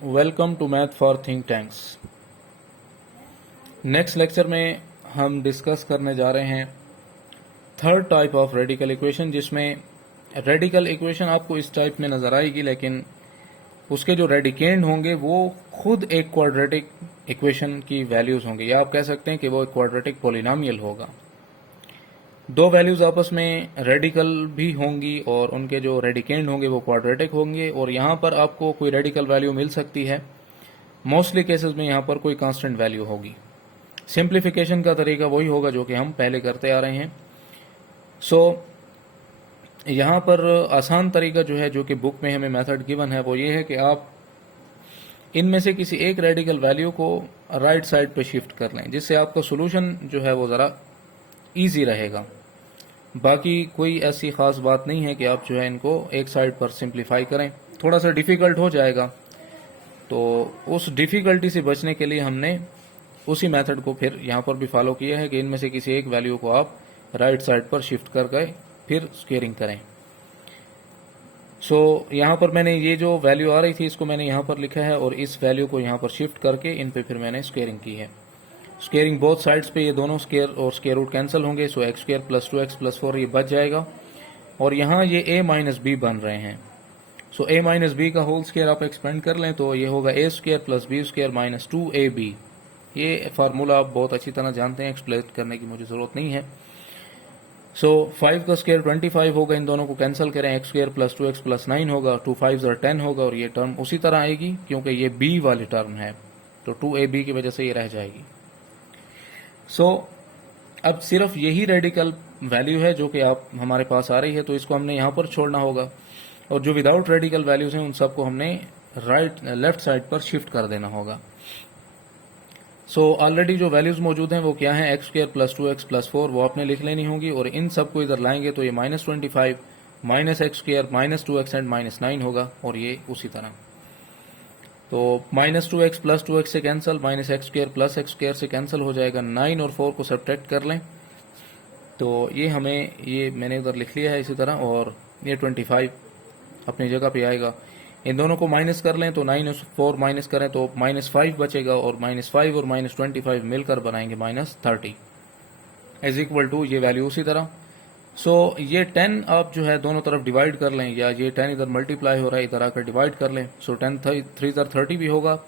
Welcome to math for think tanks. Next lecture में हम discuss करने जा रहे हैं third type of radical equation, जिसमें रेडिकल इक्वेशन आपको इस टाइप में नजर आएगी, लेकिन उसके जो रेडिकेंड होंगे वो खुद एक क्वाड्रेटिक इक्वेशन की वैल्यूज होंगे, या आप कह सकते हैं कि वो एक क्वाड्रेटिक पोलिनोमियल होगा। दो वैल्यूज आपस में रेडिकल भी होंगी और उनके जो रेडिकेंड होंगे वो क्वाड्रेटिक होंगे, और यहाँ पर आपको कोई रेडिकल वैल्यू मिल सकती है। मोस्टली केसेस में यहाँ पर कोई कांस्टेंट वैल्यू होगी। सिंप्लीफिकेशन का तरीका वही होगा जो कि हम पहले करते आ रहे हैं। यहाँ पर आसान तरीका जो है, जो कि बुक में हमें मेथड गिवन है, वो ये है कि आप इनमें से किसी एक रेडिकल वैल्यू को राइट साइड पे शिफ्ट कर लें, जिससे आपका सोल्यूशन जो है वो ज़रा इजी रहेगा। बाकी कोई ऐसी खास बात नहीं है कि आप जो है इनको एक साइड पर सिंप्लीफाई करें, थोड़ा सा डिफिकल्ट हो जाएगा। तो उस डिफिकल्टी से बचने के लिए हमने उसी मेथड को फिर यहाँ पर भी फॉलो किया है कि इनमें से किसी एक वैल्यू को आप राइट साइड पर शिफ्ट कर गए, फिर स्क्वेयरिंग करें। यहाँ पर मैंने ये जो वैल्यू आ रही थी इसको मैंने यहाँ पर लिखा है, और इस वैल्यू को यहाँ पर शिफ्ट करके इन पे फिर मैंने स्क्वेयरिंग की है। स्क्वेयरिंग बोथ साइड्स पे ये दोनों स्क्वेयर और स्क्वेयर रूट कैंसिल होंगे, so X square plus 2x plus 4 ये बच जाएगा, और यहाँ ये a माइनस बी बन रहे हैं। सो a माइनस बी का होल स्क्वेयर आप एक्सपेंड कर लें तो ये होगा a square plus B square minus 2ab। ये फार्मूला आप बहुत अच्छी तरह जानते हैं, एक्सप्लेन करने की मुझे जरूरत नहीं है। 5 का स्क्वेयर 25 होगा, इन दोनों को कैंसिल करें, x square plus 2x plus 9 होगा, 2 5 10 होगा, और ये टर्म उसी तरह आएगी क्योंकि ये b वाली टर्म है, तो 2ab की वजह से ये रह जाएगी। अब सिर्फ यही रेडिकल वैल्यू है जो कि आप हमारे पास आ रही है, तो इसको हमने यहाँ पर छोड़ना होगा, और जो विदाउट रेडिकल वैल्यूज हैं उन सबको हमने लेफ्ट साइड पर शिफ्ट कर देना होगा। ऑलरेडी जो वैल्यूज मौजूद हैं वो क्या है, x square plus 2x plus 4, वो आपने लिख लेनी होगी, और इन सबको इधर लाएंगे तो ये -25 minus x square minus 2x and minus 9 होगा, और ये उसी तरह। तो -2x प्लस 2x से cancel, minus x square plus x square से कैंसिल हो जाएगा, 9 और 4 को सब्ट्रैक्ट कर लें तो ये हमें, ये मैंने उधर लिख लिया है इसी तरह, और ये 25 अपनी जगह पे आएगा। इन दोनों को माइनस कर लें तो 9 और 4 माइनस करें तो -5 बचेगा, और -5 और -25 मिलकर बनाएंगे -30 इज इक्वल टू ये वैल्यू उसी तरह। ये 10 आप जो है दोनों तरफ डिवाइड कर लें, या ये 10 इधर मल्टीप्लाई हो रहा है इधर आकर डिवाइड कर लें। 10 3 30 भी होगा,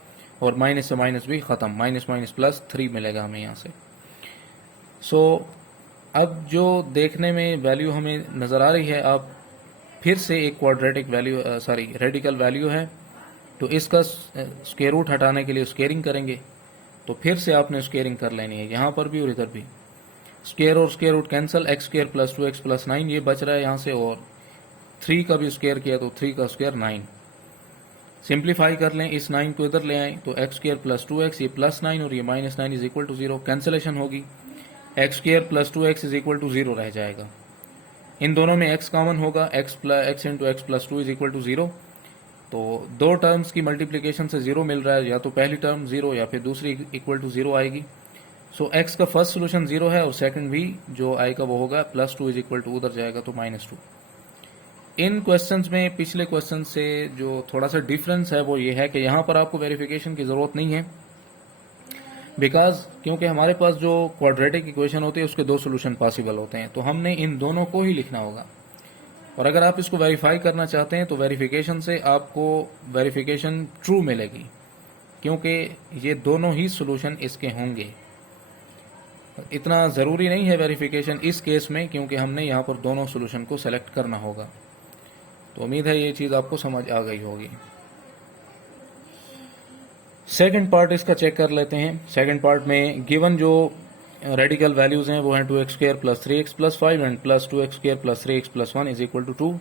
और माइनस से माइनस भी खत्म, माइनस माइनस प्लस 3 मिलेगा हमें यहाँ से। अब जो देखने में वैल्यू हमें नजर आ रही है, आप फिर से एक क्वाड्रेटिक वैल्यू रेडिकल वैल्यू है, तो इसका स्क्वायर रूट हटाने के लिए स्क्वेयरिंग करेंगे, तो फिर से आपने स्क्वेयरिंग कर लेनी है, यहाँ पर भी और इधर भी। स्क्वेयर और square root cancel, x square plus 2x plus 9 ये बच रहा है यहाँ से, और 3 का भी स्क्वेयर किया तो 3 का स्क्वेयर 9। सिंप्लीफाई कर लें, इस 9 को इधर ले आए तो एक्स स्क्वेयर प्लस 2x ये प्लस 9 और ये minus 9 is equal to 0, cancellation होगी, x square plus 2x is equal to 0 रह जाएगा। इन दोनों में x कॉमन होगा, x into x plus 2 is equal to 0। तो दो टर्म्स की मल्टीप्लीकेशन से 0 मिल रहा है, या तो पहली टर्म 0 या फिर दूसरी इक्वल टू 0 आएगी। x का फर्स्ट सोल्यूशन 0 है, और सेकंड भी जो आएगा वो होगा +2 इज इक्वल टू उधर जाएगा तो -2। इन क्वेश्चंस में पिछले क्वेश्चन से जो थोड़ा सा डिफरेंस है वो ये है कि यहाँ पर आपको वेरिफिकेशन की जरूरत नहीं है, क्योंकि हमारे पास जो क्वाड्रेटिक इक्वेशन होती है उसके दो सोल्यूशन पॉसिबल होते हैं, तो हमने इन दोनों को ही लिखना होगा। और अगर आप इसको वेरीफाई करना चाहते हैं तो वेरिफिकेशन से आपको वेरिफिकेशन ट्रू मिलेगी, क्योंकि ये दोनों ही सोल्यूशन इसके होंगे। इतना ज़रूरी नहीं है वेरिफिकेशन इस केस में, क्योंकि हमने यहाँ पर दोनों सोल्यूशन को सेलेक्ट करना होगा। तो उम्मीद है ये चीज़ आपको समझ आ गई होगी। सेकंड पार्ट इसका चेक कर लेते हैं। सेकंड पार्ट में गिवन जो रेडिकल वैल्यूज हैं वो हैं 2x square plus 3x plus 5 and plus 2x square plus 3x plus 1 is equal to 2।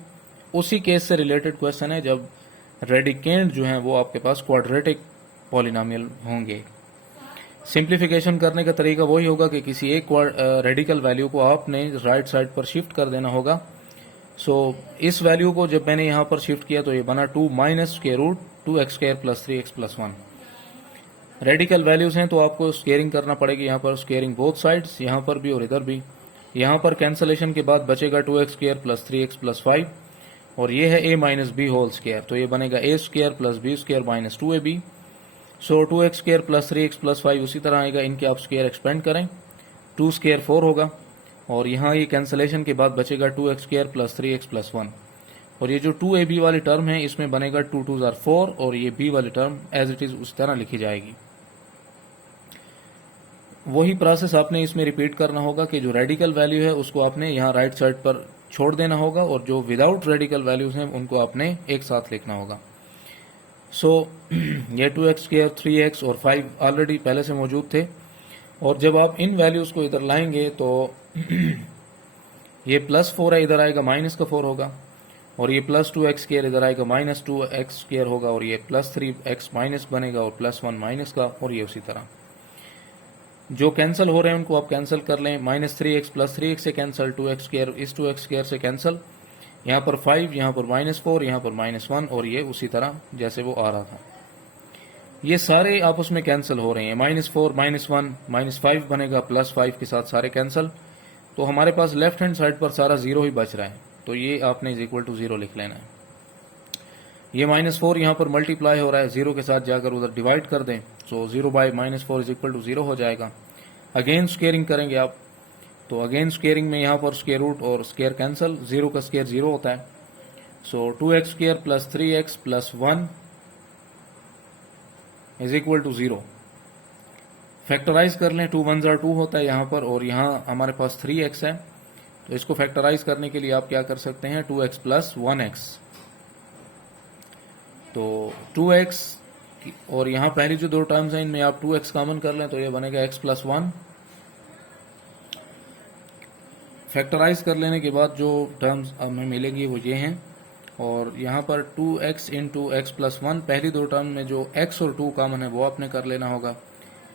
उसी केस से रिलेटेड क्वेश्चन है जब रेडिकेंड जो हैं वो आपके पास क्वाड्रेटिक पॉलिनोमियल होंगे। सिंप्लीफिकेशन करने का तरीका वही होगा कि किसी एक रेडिकल वैल्यू को आपने राइट साइड पर शिफ्ट कर देना होगा। इस वैल्यू को जब मैंने यहाँ पर शिफ्ट किया तो ये बना 2 minus square root 2x square plus 3x plus 1। Radical values हैं तो आपको स्क्वेयरिंग करना पड़ेगी, यहाँ पर स्क्वेयरिंग बोथ साइड्स, यहाँ पर भी और इधर भी। यहाँ पर कैंसलेशन के बाद बचेगा 2x square plus 3x plus 5, और ये है a minus B whole square, तो ये बनेगा a square plus B square minus 2ab। So 2x square plus 3x plus 5 उसी तरह आएगा, इनके आप स्क्वायर एक्सपेंड करें, 2 स्क्वायर 4 होगा, और यहाँ ये कैंसलेशन के बाद बचेगा 2x square plus 3x plus 1, और ये जो 2ab वाली टर्म है इसमें बनेगा 2 2 ज़ार 4, और ये b वाली टर्म एज इट इज़ उस तरह लिखी जाएगी। वही प्रोसेस आपने इसमें रिपीट करना होगा कि जो रेडिकल वैल्यू है उसको आपने यहाँ राइट साइड पर छोड़ देना होगा, और जो विदाउट रेडिकल वैल्यूज हैं उनको आपने एक साथ लिखना होगा। सो ये 2x स्क्वायर 3x और 5 ऑलरेडी पहले से मौजूद थे, और जब आप इन वैल्यूज को इधर लाएंगे तो ये प्लस 4 है, इधर आएगा माइनस का 4 होगा, और ये प्लस 2x स्क्वायर इधर आएगा माइनस 2x स्क्वायर होगा, और ये प्लस 3x माइनस बनेगा, और प्लस 1 माइनस का, और ये उसी तरह जो कैंसिल हो रहे हैं उनको आप कैंसिल कर लें। माइनस 3x प्लस 3x से कैंसिल, 2x स्क्वायर इस 2x स्क्वायर से कैंसिल, यहाँ पर 5, यहाँ पर माइनस 4, यहाँ पर माइनस 1, और ये उसी तरह जैसे वो आ रहा था। ये सारे आपस में कैंसिल हो रहे हैं, माइनस 4 माइनस 1 माइनस 5 बनेगा, प्लस 5 के साथ सारे कैंसिल, तो हमारे पास लेफ्ट हैंड साइड पर सारा जीरो ही बच रहा है, तो ये आपने इज इक्वल टू 0 लिख लेना है। ये माइनस 4 यहाँ पर मल्टीप्लाई हो रहा है, 0 के साथ जाकर उधर डिवाइड कर दें, so 0 by minus 4 is equal to 0 हो जाएगा। अगेन स्क्वेयरिंग करेंगे आप, तो अगेन स्क्वेयरिंग में यहाँ पर स्क्वेयर रूट और स्क्वेयर कैंसिल, 0 का स्क्वेयर 0 होता है, so 2x square plus 3x plus 1 is equal to 0। Factorise कर लें, 2 1 2 होता है यहाँ पर, और यहाँ हमारे पास 3x है, तो इसको फैक्टराइज करने के लिए आप क्या कर सकते हैं, 2x प्लस 1x, तो 2x और यहाँ पहली जो दो टर्म्स हैं इनमें आप 2x कॉमन कर लें, तो ये बनेगा x प्लस 1। फैक्टराइज कर लेने के बाद जो टर्म्स हमें मिलेगी वो ये हैं, और यहाँ पर 2x इंटू एक्स प्लस 1, पहली दो टर्म में जो x और 2 कॉमन है वो आपने कर लेना होगा।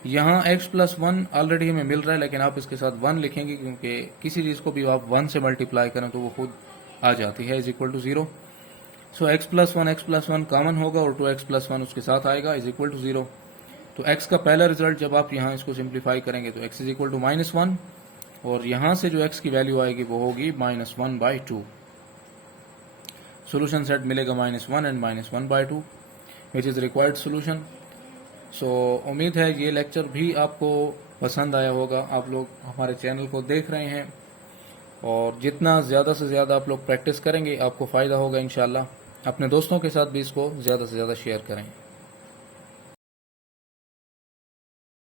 यहाँ x प्लस 1 ऑलरेडी हमें मिल रहा है, लेकिन आप इसके साथ 1 लिखेंगे, क्योंकि किसी चीज़ को भी आप 1 से मल्टीप्लाई करें तो वो खुद आ जाती है, is equal to 0। So x plus 1 common होगा, और 2x प्लस 1 उसके साथ आएगा, इज इक्वल टू 0। तो x का पहला रिजल्ट जब आप यहाँ इसको सिंप्लीफाई करेंगे तो x इज इक्वल टू -1, और यहाँ से जो x की वैल्यू आएगी वो होगी -1/2। सोल्यूशन सेट मिलेगा -1 and -1/2 which is required solution. So उम्मीद है ये लेक्चर भी आपको पसंद आया होगा। आप लोग हमारे चैनल को देख रहे हैं, और जितना ज़्यादा से ज़्यादा आप लोग प्रैक्टिस करेंगे आपको फ़ायदा होगा इंशाल्लाह। अपने दोस्तों के साथ भी इसको ज़्यादा से ज़्यादा शेयर करें।